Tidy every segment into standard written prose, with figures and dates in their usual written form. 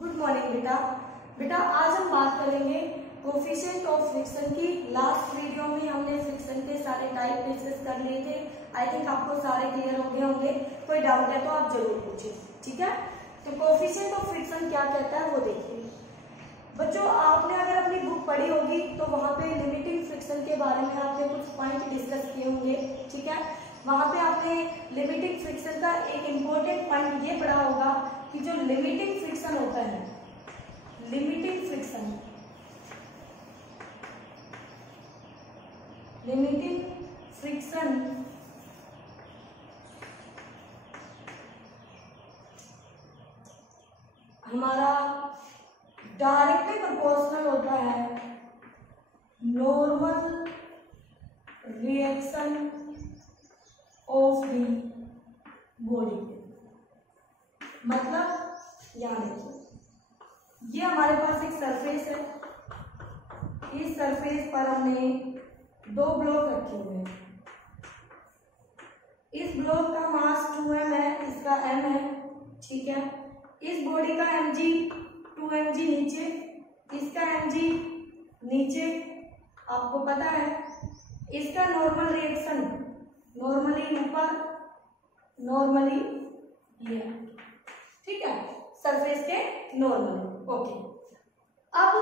Good morning बेटा। बेटा आज हम बात करेंगे कोफिशिएंट ऑफ फ्रिक्शन की। लास्ट वीडियो में हमने फ्रिक्शन के सारे टाइप डिस्कस कर लिए थे। आई थिंक आपको सारे क्लियर हो गए होंगे। कोई डाउट है तो आप जरूर पूछिए, ठीक है। तो कोफिशिएंट ऑफ फ्रिक्शन क्या कहता है वो देखिए बच्चों। आपने अगर अपनी बुक पढ़ी होगी तो वहां पे लिमिटिंग फ्रिक्शन के बारे में आपने कुछ पॉइंट डिस्कस किए होंगे, ठीक है। वहां पे आपने लिमिटिंग फ्रिक्शन का एक इम्पोर्टेंट पॉइंट ये पढ़ा होगा कि जो लिमिटिंग फ्रिक्शन होता है, लिमिटिंग फ्रिक्शन हमारा डायरेक्टली प्रोपोर्शनल होता है normal reaction of the body. मतलब यहाँ देखिए, ये हमारे पास एक सरफेस है। इस सरफेस पर हमने दो ब्लॉक रखे हुए हैं। इस ब्लॉक का मास 2m है, इसका m है, ठीक है। इस बॉडी का mg 2mg नीचे, इसका mg नीचे, आपको पता है। इसका नॉर्मल रिएक्शन नॉर्मली ऊपर, नॉर्मली ये, ठीक है, सरफेस के नॉर्मली। ओके, अब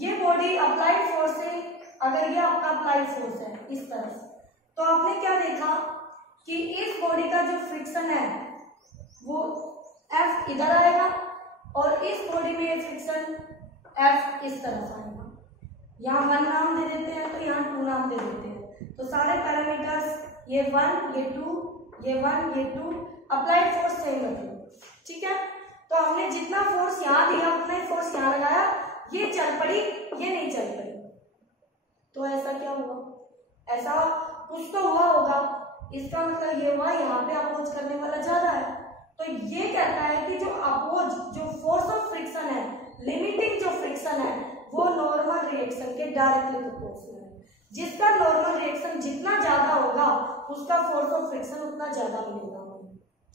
ये बॉडी अप्लाइड फोर्स है। अगर ये आपका अप्लाइड फोर्स है इस तरफ, तो आपने क्या देखा कि इस बॉडी का जो फ्रिक्शन है वो F इधर आएगा और इस बॉडी में फ्रिक्शन F इस तरफ आएगा। यहाँ 1 नाम दे देते हैं तो यहाँ 2 नाम दे देते हैं। तो सारे पैरामीटर्स ये 1, ये 2, ये 1, ये 2, अप्लाइड फोर्स सेम रखें, ठीक है। तो हमने जितना फोर्स यहाँ दिया उतना ही फोर्स यहाँ लगाया। ये चल पड़ी, ये नहीं चल पड़ी, तो ऐसा क्या हुआ? ऐसा कुछ तो हुआ होगा। इसका मतलब ये हुआ यहाँ पे अपोज करने वाला ज्यादा है। तो ये कहता है कि जो अपोज, जो फोर्स ऑफ फ्रिक्शन है, लिमिटिंग जो फ्रिक्शन है, वो नॉर्मल रिएक्शन के डायरेक्टली प्रोपोर्शनल है। जिसका नॉर्मल रिएक्शन जितना ज्यादा होगा उसका फोर्स ऑफ फ्रिक्शन उतना ज्यादा मिलेगा,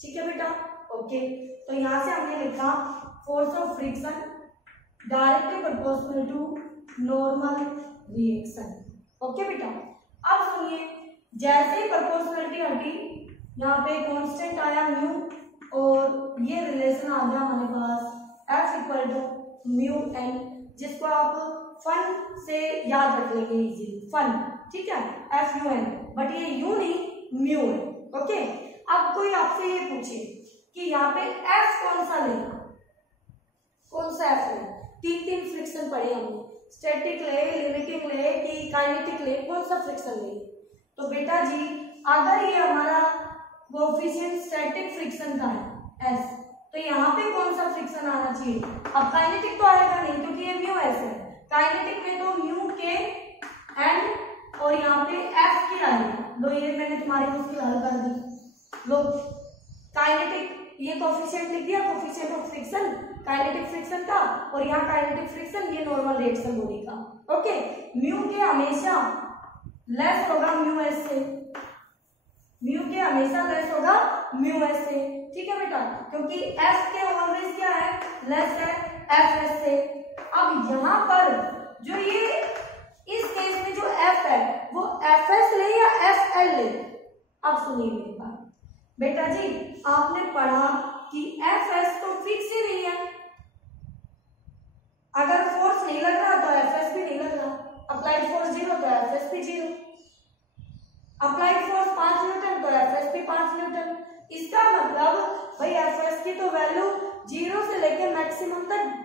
ठीक है बेटा। ओके, तो यहाँ से हमने लिखा force of friction directly proportional to normal reaction. Okay बेटा, अब सुनिए, जैसे ही प्रोपोर्शनलिटी हटी, यहाँ पे कांस्टेंट आया म्यू और ये रिलेशन आ गया हमारे पास F equal to mu N, जिसको आप फन से याद रख लेंगे इजीली, फन, ठीक है, FUN, बट ये यू नहीं म्यू है। ओके, अब कोई आपसे ये पूछे कि यहाँ पे F कौन सा लेना, कौन सा F लेना? 3 फ्रिक्शन पढ़े हमने, स्टैटिक ले, लिमिटिंग ले कि काइनेटिक ले, कौन सा फ्रिक्शन ले? तो बेटा जी, अगर ये हमारा कोएफिशिएंट स्टैटिक फ्रिक्शन का है S, तो यहाँ पे कौन सा फ्रिक्शन आना चाहिए? अब काइनेटिक तो आएगा नहीं क्योंकि ये म्यू S है। काइनेटिक में तो म्यू के एन और यहाँ पे F की आएगी। लो ये मैंने तुम्हारी मुश्किल हल कर दी। लो काइनेटिक, ये कोएफिशिएंट लिख दिया, coefficient of friction kinetic friction का, और यहाँ काइनेटिक फ्रिक्शन ये नॉर्मल रिएक्शन बॉडी का। ओके, म्यू के हमेशा लेस होगा म्यू एस से, म्यू के हमेशा लेस होगा म्यू एस से, ठीक है बेटा, क्योंकि एफ के ऑलवेज क्या है, लेस है एफ एस से। अब यहाँ पर जो ये इस केस में जो एफ है वो एफ एस ले या एफ एल ले? अब सुनिए मेरी बात बेटा जी, आपने पढ़ा कि एफ एस तो फिक्स ही नहीं है। अगर फोर्स नहीं लग रहा तो एफ एस भी नहीं लग रहा। अप्लाइड फोर्स 0 तो एफ एस भी 0, अप्लाइड फोर्स 5 न्यूटन तो एफ एस भी 5 न्यूटन। इसका मतलब भाई एफ एस की तो वैल्यू 0 से लेकर मैक्सिमम तक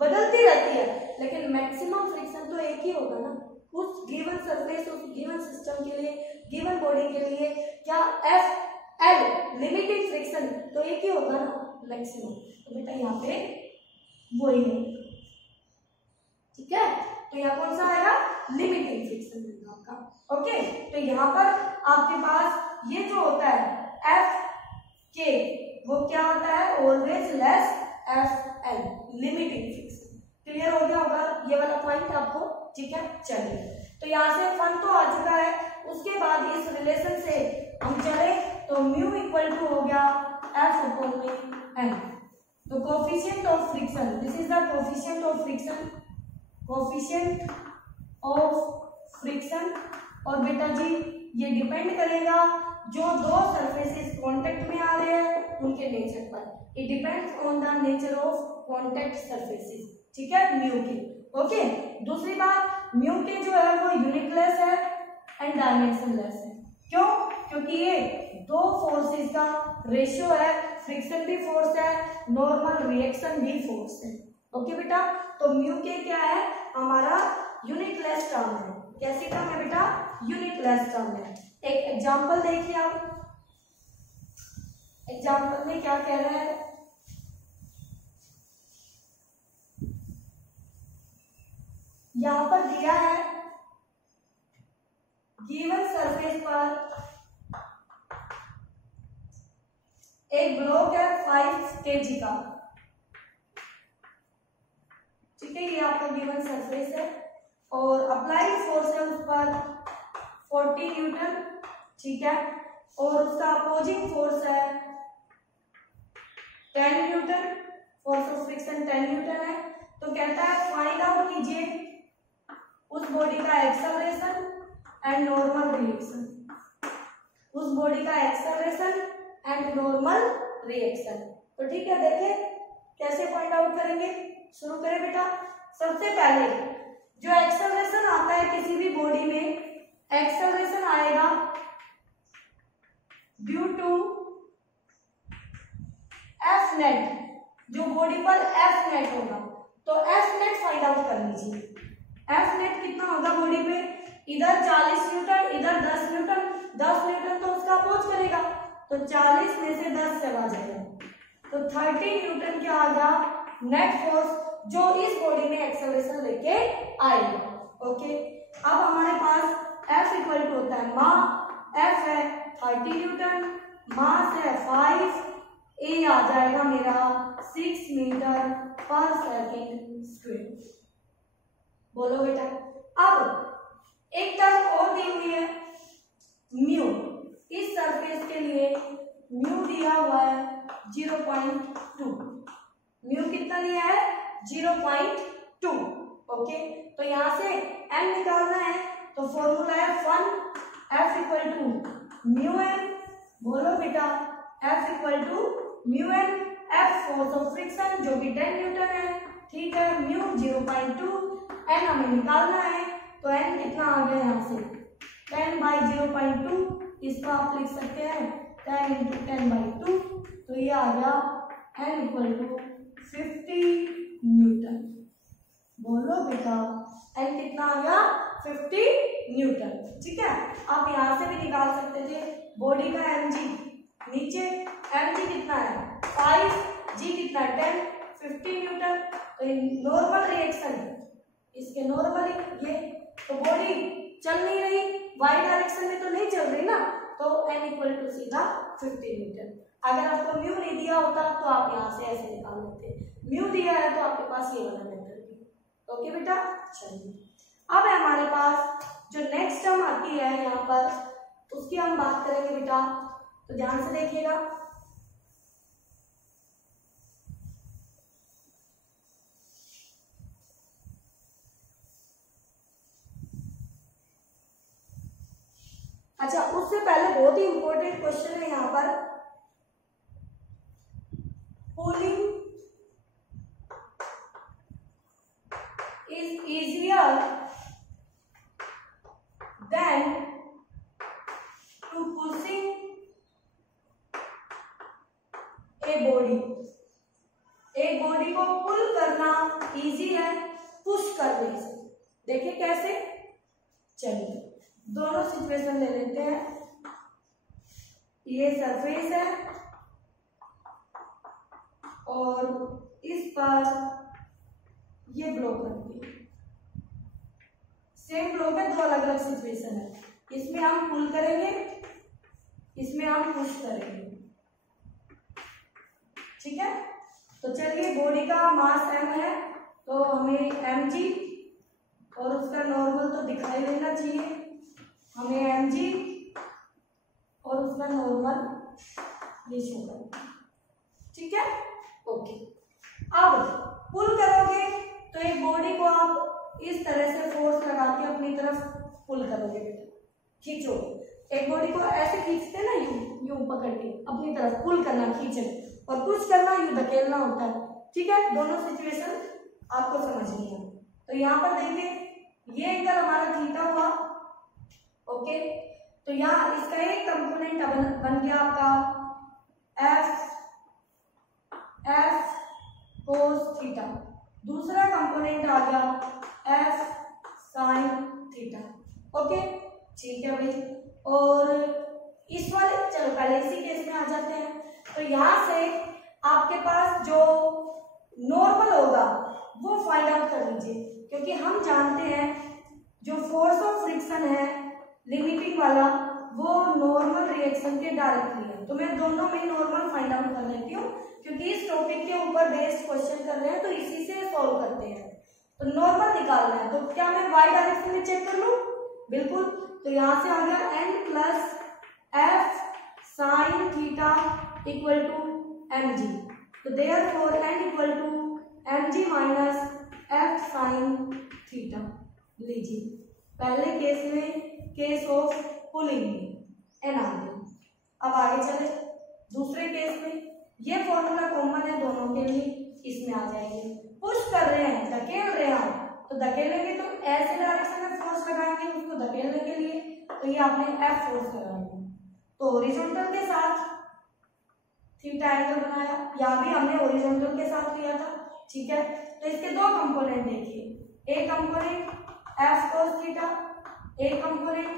बदलती रहती है, लेकिन मैक्सिमम फ्रिक्शन तो एक ही होगा ना उस गिवन सरफेस, उस गिवन सिस्टम के लिए, गिवन बॉडी के लिए। क्या एफ एल लिमिटिंग फ्रिक्शन तो एक ही होगा ना, मैक्सिमम। तो बेटा यहाँ पे वही है, ठीक है। तो यहाँ कौन सा आएगा? लिमिटिंग फ्रिक्शन होगा आपका। ओके, तो यहाँ पर आपके पास ये जो होता है एफ के, वो क्या होता है? Always less F L, limiting friction. Clear हो गया होगा ये वाला पॉइंट आपको, ठीक है। चलिए, तो यहाँ से फन तो आ चुका है। उसके बाद इस रिलेशन से हम चले तो म्यू इक्वल टू हो गया F अपॉन में N। तो coefficient of friction, this is the coefficient of friction, coefficient of friction. और बेटा जी ये डिपेंड करेगा जो दो सरफेसेस कांटेक्ट में आ रहे हैं उनके नेचर पर। It depends on the nature of contact surfaces, ठीक है, म्यू के। ओके, दूसरी बात, म्यू के जो है वो यूनिटलेस है एंड डायमेंशनलेस है। क्यों? क्योंकि ये दो फोर्सेस का रेशियो है, फ्रिक्शन भी फोर्स है, नॉर्मल रिएक्शन भी फोर्स है। ओके बेटा, तो म्यू के क्या है, हमारा यूनिटलेस टर्म है। कैसी टर्म है बेटा? यूनिटलेस टर्म है। एक एग्जांपल देखिए आप, एग्जांपल में क्या कह रहा है, यहां पर दिया है गिवन सरफेस पर एक ब्लॉक है 5 kg का, ठीक है, ये आपका गिवन सरफेस है और अप्लाइड फोर्स है उस पर 40 न्यूटन, ठीक है, और उसका अपोजिंग फोर्स है 10 Newton, force of friction 10 Newton है। तो कहता है फाइंड आउट कीजिए उस बॉडी का एक्सेलरेशन एंड नॉर्मल रिएक्शन, उस बॉडी का एक्सेलरेशन एंड नॉर्मल रिएक्शन। तो ठीक है, देखिए कैसे फाइंड आउट करेंगे, शुरू करें बेटा। सबसे पहले जो एक्सेलरेशन आता है किसी भी बॉडी में, एक्सेलरेशन आएगा ड्यू टू एफ नेट, जो बॉडी पर एफ नेट होगा, तो एफ नेट फाइंड आउट कर लीजिए। एफ नेट कितना होगा बॉडी पे, इधर 40 न्यूटन, इधर 10 न्यूटन, 10 न्यूटन तो उसका अपोज करेगा, तो 40 में से 10 चला जाएगा, तो 30 न्यूटन क्या आ गया नेट फोर्स जो इस बॉडी में एक्सेलरेशन लेके आएगा। ओके, अब हमारे पास F इक्वल टू होता है मास, F है 30 न्यूटन, मास है 5, ए आ जाएगा मेरा 6 मीटर पर सेकेंड स्क्वायर। बोलो बेटा। अब एक टर्म और दी हुई है म्यू, इस सरफेस के लिए म्यू दिया हुआ है 0.2, म्यू कितना दिया है 0.2। ओके, तो यहां से m निकालना है, तो फॉर्मूला है फन F equal to mu N. बोलो बेटा, F equal to mu N, F force of friction जो कि 10 न्यूटन है, ठीक है, म्यू 0.2, एन हमें निकालना है, तो एन कितना आ गया यहाँ से 10 बाई 0.2, इसका आप लिख सकते हैं 10 इंटू 10 बाई 2, तो ये आ गया एन इक्वल टू 50 न्यूटन। बोलो बेटा, एन कितना आ गया 50 न्यूटन, ठीक है। आप यहाँ से भी निकाल सकते थे बॉडी का एम जी, नीचे एम जी कितना है 5, जी कितना है 10, 50 न्यूटन, तो नॉर्मल रिएक्शन है इसके, नॉर्मली ये तो बॉडी चल नहीं रही, वाई डायरेक्शन में तो नहीं चल रही ना, तो एन इक्वल टू सीधा 50 न्यूटन। अगर आपको म्यू नहीं दिया होता तो आप यहाँ से ऐसे निकाल लेते, म्यू दिया है तो आपके पास ये वाला मेथड है। ओके बेटा, चलिए अब है हमारे पास जो नेक्स्ट टर्म आती है यहाँ पर, उसकी हम बात करेंगे बेटा, तो ध्यान से देखिएगा। अच्छा, उससे पहले बहुत ही इंपॉर्टेंट क्वेश्चन है यहाँ पर, pulling is easier than to pushing a body, एक बॉडी को पुल करना इजी है पुश करने से। देखिए कैसे, चलिए दोनों सिचुएशन ले लेते हैं। ये सरफेस है और इस पर ये ब्लॉक करती है, सेम ब्लॉक है, दो अलग अलग सिचुएशन है। इसमें हम पुल करेंगे, इसमें हम पुश करेंगे, ठीक है। तो चलिए, बॉडी का मास m है, तो हमें mg और उसका नॉर्मल तो दिखाई देना चाहिए, हमें mg और उसका नॉर्मल ये शो करना, ठीक है। ओके, अब पुल करोगे तो एक बॉडी को आप इस तरह से फोर्स लगा के अपनी तरफ पुल करोगे बेटा, खींचो। एक बॉडी को ऐसे खींचते ना, यूं यूं पकड़ के अपनी तरफ पुल करना, खींचना, और कुछ करना यूं धकेलना होता है, ठीक है। दोनों सिचुएशन आपको समझनी है। तो यहाँ पर देखिए ये एंगल हमारा थीटा हुआ, ओके। तो यहाँ इसका एक कंपोनेंट बन गया आपका एफ कोस थीटा, दूसरा कंपोनेंट आ गया एफ साइन थीटा, ओके, ठीक है भाई। और इस वाले, चलो पहले इसी केस में आ जाते हैं। तो यहाँ से आपके पास जो नॉर्मल होगा वो फाइंड आउट कर लीजिए, क्योंकि हम जानते हैं जो फोर्स ऑफ फ्रिक्शन है लिमिटिंग वाला वो नॉर्मल रिएक्शन के डायरेक्टली है। तो मैं दोनों में नॉर्मल फाइंड आउट कर लेती हूँ, क्योंकि इस टॉपिक के ऊपर बेस्ड क्वेश्चन कर रहे हैं तो इसी से सॉल्व करते हैं। तो नॉर्मल निकालना है, तो क्या मैं वाई डायरेक्शन में चेक कर लूँ? बिल्कुल। तो यहाँ से आ गया n plus F sine theta equal to M G. तो therefore n equal to M G minus F sine theta. लीजिए पहले केस में, केस ऑफ पुलिंग में n आ गया। अब आगे चले दूसरे केस में, ये फॉर्मूला कॉमन है दोनों के लिए, इसमें आ जाएंगे। पुश कर रहे हैं, धकेल रहे हैं, तो धकेलेंगे तो ऐसे डायरेक्शन में फोर्स लगाएंगे उसको धकेलने के लिए, तो ये आपने एफ फोर्स लगाएंगे। तो हॉरिजॉन्टल के साथ थीटा एंगल बनाया, यहाँ भी हमने हॉरिजॉन्टल के साथ लिया था, ठीक है। तो इसके दो कंपोनेंट देखिए, एक कंपोनेंट एफ कोस थीटा, एक कंपोनेंट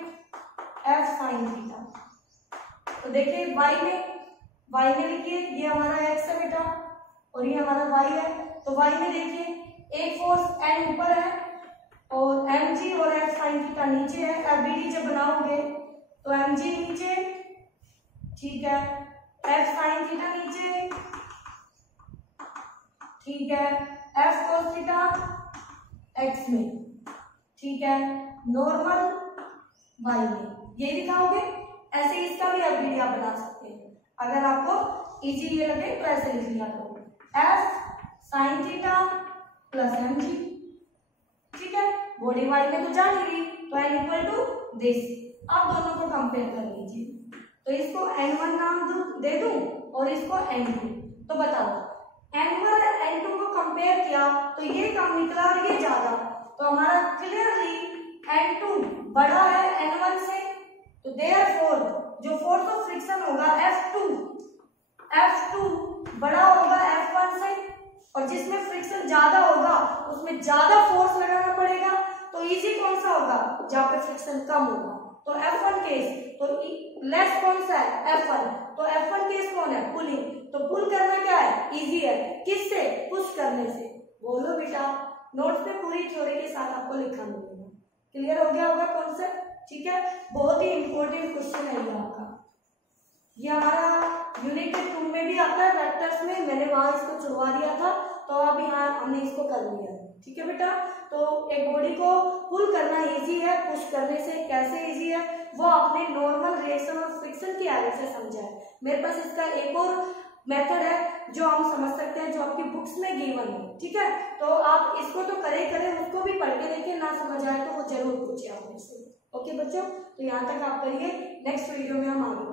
एफ साइन थीटा। तो देखिए वाई में लिखिए, ये हमारा एक्स है बेटा और ये हमारा वाई है। तो वाई में देखिए एक फोर्स एन ऊपर है और एम जी और एफ साइन थीटा नीचे है। एफ बी डी जब बनाओगे तो एम जी नीचे, ठीक है, एफ साइन थीटा नीचे, ठीक है, एफ कोस थीटा एक्स में, ठीक है, नॉर्मल वाई में। ये दिखाओगे, ऐसे इसका भी एफ बी डी आप बना सकते हैं। अगर आपको इजी ये लगे तो ऐसे लिख लिया करो, F sine theta plus M G, ठीक है। बॉडी वाई में तो जान ही रही, तो एन इक्वल टू दिस। अब दोनों को कंपेयर कर लीजिए, तो इसको n1 नाम दे दूं और इसको n2। तो बताओ n1 और n2 को कंपेयर किया तो ये कम निकला और ये ज्यादा, तो हमारा क्लियरली n2 बड़ा है n1 से। तो देयरफॉर जो फोर्स ऑफ फ्रिक्शन होगा F2 बड़ा होगा F1 से, और जिसमें फ्रिक्शन ज्यादा होगा उसमें ज्यादा फोर्स लगाना पड़ेगा। तो इजी कौन सा होगा? जहाँ पे फ्रिक्शन कम होगा। तो F1 केस, तो लेस कौन सा है? F1। तो F1 केस कौन है? पुलिंग। तो पुल करना क्या है? इजी है। किससे? पुश करने से। बोलो बेटा, नोट्स पे पूरी थ्योरी के साथ आपको लिखा मिलेगा। क्लियर हो गया होगा कॉन्सेप्ट? ठीक है, बहुत ही इंपॉर्टेंट क्वेश्चन है ये आपका। ये हमारा यूनिट 2 में भी आता है वेक्टर्स में, मैंने वहां इसको छुड़वा दिया था, तो अब यहाँ हमने इसको कर लिया है। ठीक है बेटा, तो एक बॉडी को पुल करना इजी है, पुश करने से कैसे इजी है वो आपने नॉर्मल रिएक्शन और फ्रिक्शन की हेल्प से समझा है। मेरे पास इसका एक और मेथड है जो हम समझ सकते हैं, जो आपकी बुक्स में गिवन है। ठीक है, तो आप इसको तो करें, उसको भी पढ़ के देखिए, ना समझ आए तो वो जरूर पूछिए आप मुझसे। ओके बच्चों, तो यहाँ तक आप करिए, नेक्स्ट वीडियो में हम आगे